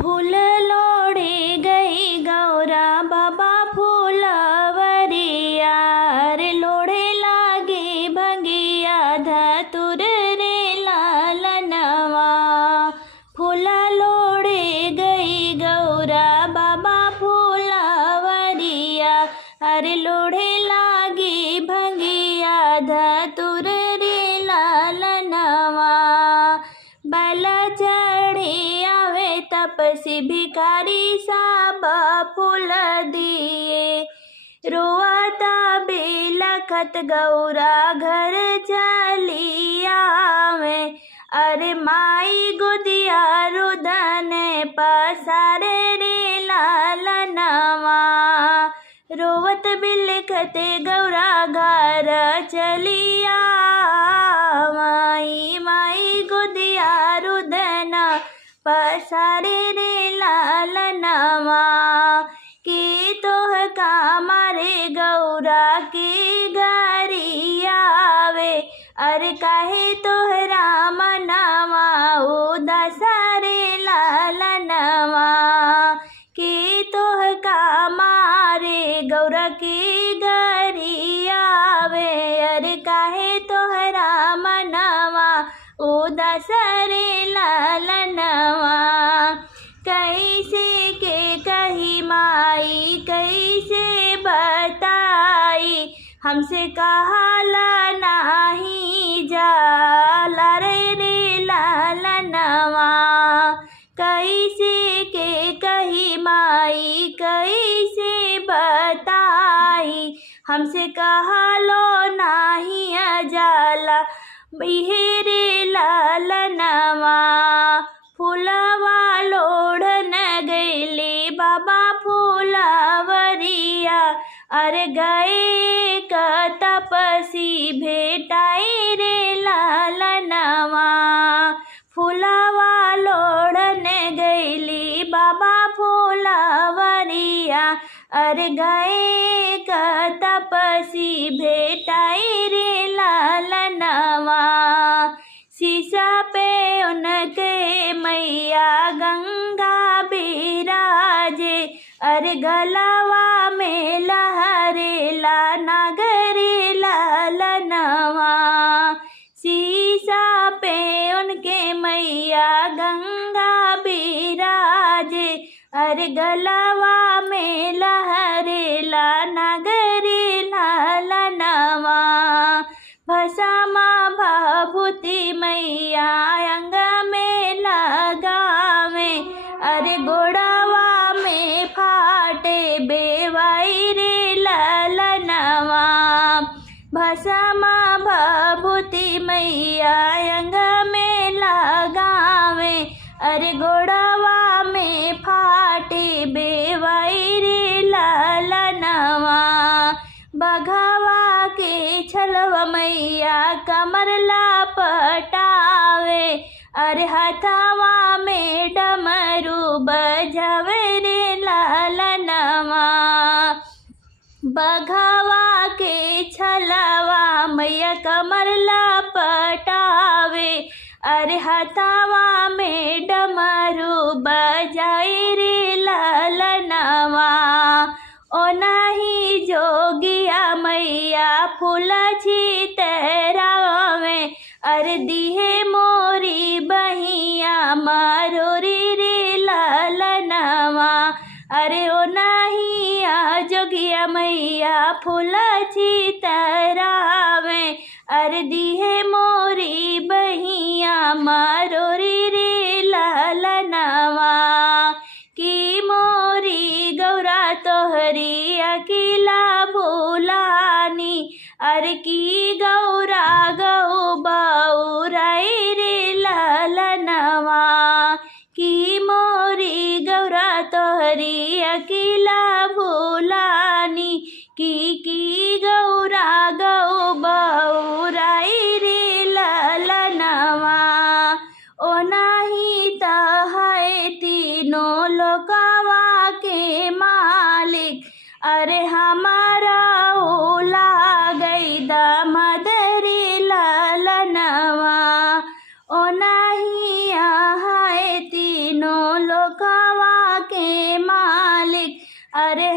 फूल लोड़े गई गौरा बाबा फूलवरिया रे लोड़े लागे भंगिया धतुर रे लालनवा। फूल लोड़े गई गौरा बाबा फूलवरिया अरे लोड़े लागे भंगिया धतुर रे लालनवा। बैल चढ़े आवे तपसी भिखारी साब फूल दिए रोआता बेलखत गौरा घर चली आवे। अरे माई गुदिया रुदन पसारे रे लालनवा। रोवत बिलखत गौरा घर चली माई माई गुदिया रुदना पसारे रे लालनवा। के तोह का मारे गौरा के गरियावे अरे काहे तोहरा मनवा उदास रे लालनवा। के तोह का मारे गौरा के गरियावे अरे काहे तोहरा मनवा उदास रे लालनवा। कैसे के कही माई कैसे बताई हमसे कहाला नाही जाला रे लालनवा। कैसे के कही माई कैसे बताई हमसे कहालो नाही जाला बिहेरे लालनवा। फूलवा लोढ़न गैले बाबा फूलवरिया अरे गए क तपसी भेटाई रे लालनवा। फूलवा लोढ़न गैली बाबा फूलवरिया अरे गए क तपसी भेटाई रे लालनवा। शीशा पे उनके मैया गंगा बिराजे अरे गलावा में लहरेला नागरे लालनवा। शीशा पे उनके मैया गंगा बिराजे अरे गलावा में लहरेला नागरे लालनवा। भस्मा भभूति मैया अंग में लगावे अरे गोड़वा में फाटे बेवाई रे लालनवा। भस्मा भभूति मैया अंग में लगावे अरे गोड़वा में फाटे बेवाई रे लालनवा। बघवा के छलवा मैया कमर लापटावे अरे हथवा में डमरू बजावे रे लालनवा। बघवा के छलवा मैया कमर लापटावे अरे हथवा में डमरू बजाई रे लालनवा। ओ नहीं जोगिया मैया फूल छितरावे अरे दिहे मोरी बहिया मारोरी रे लालनवा। अरे ओ नहीं जोगिया मैया फूल छितरावे अरे दिहे मोरी बहिया मारोरी रे लालनवा। की मोरी गौरा तोहरी अकेला भूलानी अरे की गौरा गौ बौराई रे लालनवा। की मोरी गौरा तोहरी अकेला भूलानी की गौरा गौ बौराई रे लालनवा। ओ नाही तहाय तीनों लोकवा के मालिक अरे हमारा ओला गई दामदरी लालनवा। ओ नहीं आहाय तीनों लोकवा के मालिक, अरे